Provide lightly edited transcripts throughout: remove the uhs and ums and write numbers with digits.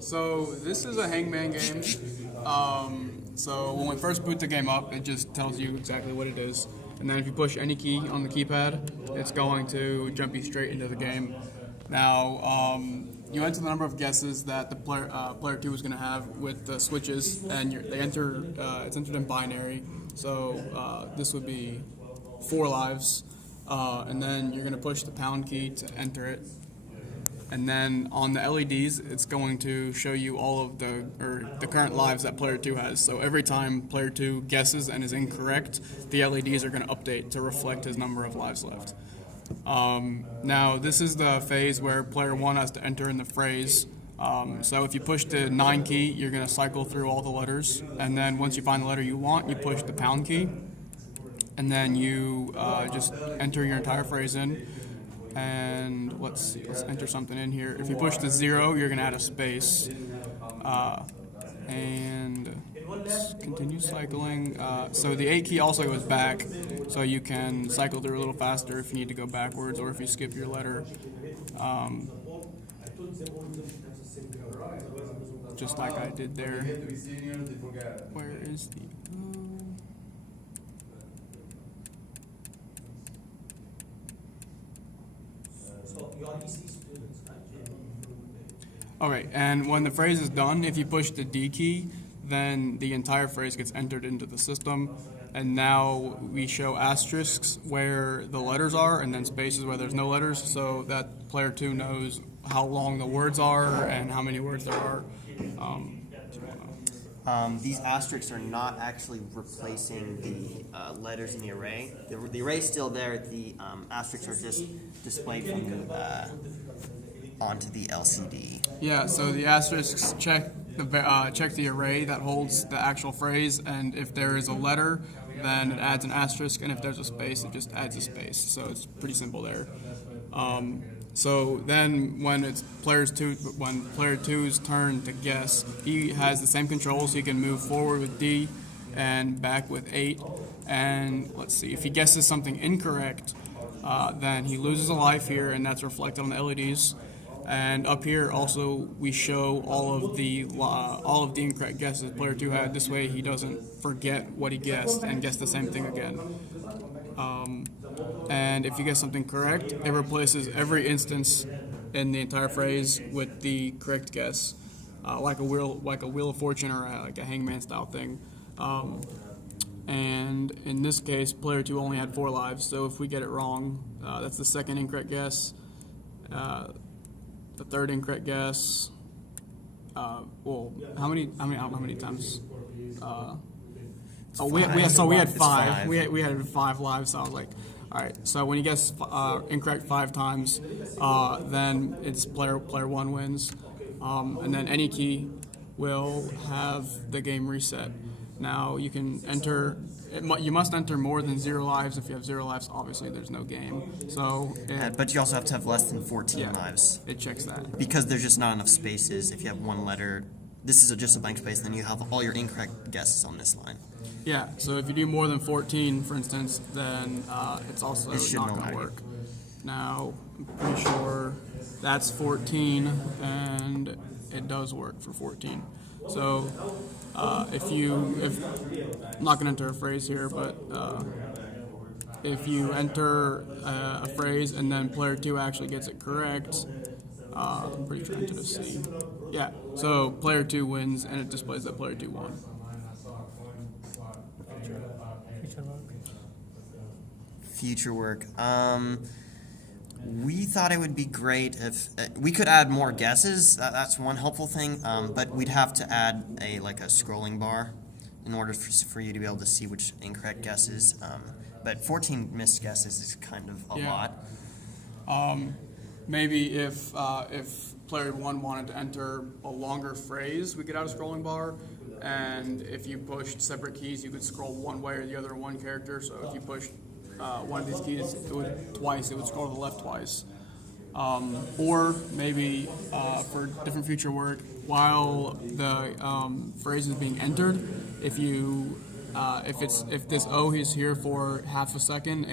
So this is a Hangman game. So when we first boot the game up, it just tells you exactly what it is. And then if you push any key on the keypad, it's going to jump you straight into the game. Now, you enter the number of guesses that the player 2 is going to have with the switches, and it's entered in binary. So this would be 4 lives, and then you're going to push the pound key to enter it. And then on the LEDs, it's going to show you all of the current lives that player 2 has. So every time player 2 guesses and is incorrect, the LEDs are going to update to reflect his number of lives left. Now, this is the phase where player 1 has to enter in the phrase. So if you push the 9 key, you're going to cycle through all the letters. And then once you find the letter you want, you push the pound key. And then you just enter your entire phrase in. And let's enter something in here. If you push the 0, you're going to add a space. And continue cycling. So the 8 key also goes back, so you can cycle through a little faster if you need to go backwards or if you skip your letter. Just like I did there. Where is the... Okay, and when the phrase is done, if you push the D key, then the entire phrase gets entered into the system. And now we show asterisks where the letters are and then spaces where there's no letters, so that player 2 knows how long the words are and how many words there are. These asterisks are not actually replacing the letters in the array. The array is still there. The asterisks are just displayed from the onto the LCD. Yeah, so the asterisks check the array that holds the actual phrase, and if there is a letter, then it adds an asterisk, and if there's a space, it just adds a space. So it's pretty simple there. So then when it's player 2's turn to guess, he has the same controls. He can move forward with D and back with 8. And let's see, if he guesses something incorrect, then he loses a life here, and that's reflected on the LEDs. And up here also we show all of the incorrect guesses player 2 had. This way he doesn't forget what he guessed and guess the same thing again. And if you get something correct, it replaces every instance in the entire phrase with the correct guess, like a wheel of fortune or like a Hangman style thing. And in this case, player 2 only had 4 lives, so if we get it wrong, that's the second incorrect guess. The third incorrect guess. Well, how many times? We had 5. We had 5 lives. So I was like, all right. So when you guess incorrect 5 times, then it's player 1 wins, and then any key will have the game reset. Now you can enter. You must enter more than 0 lives. If you have 0 lives, obviously there's no game. So, but you also have to have less than 14 lives. It checks that because there's just not enough spaces. If you have one letter, this is just a blank space. Then you have all your incorrect guesses on this line. Yeah. So if you do more than 14, for instance, then it's also not going to work. Now I'm pretty sure that's 14, and it does work for 14. So I'm not going to enter a phrase here, but if you enter a phrase and then player 2 actually gets it correct, I'm pretty sure I entered a C. Yeah, so player 2 wins, and it displays that player 2 won. Future work. We thought it would be great if we could add more guesses. That's one helpful thing, but we'd have to add a scrolling bar in order for you to be able to see which incorrect guesses. But 14 missed guesses is kind of a lot. Maybe if player 1 wanted to enter a longer phrase, we could add a scrolling bar. And if you pushed separate keys, you could scroll one way or the other one character. So if you pushed one of these keys, it would scroll to the left twice. Or maybe for different future work, while the phrase is being entered, if this O is here for half a second,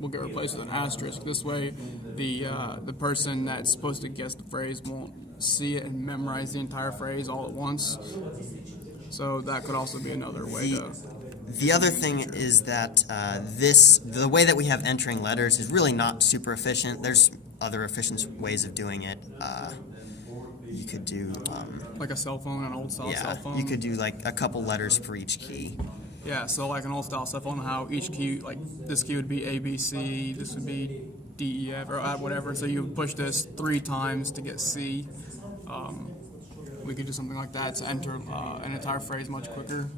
will get replaced with an asterisk. This way, the person that's supposed to guess the phrase won't see it and memorize the entire phrase all at once. So that could also be another way to. The other thing is that the way that we have entering letters is really not super efficient. There's other efficient ways of doing it. You could do Like a cell phone, an old style cell phone. you could do like a couple letters for each key. Yeah, so like an old style cell phone, how each key, like this key would be A, B, C, this would be D, E, F, or whatever. So you would push this 3 times to get C. We could do something like that to enter an entire phrase much quicker.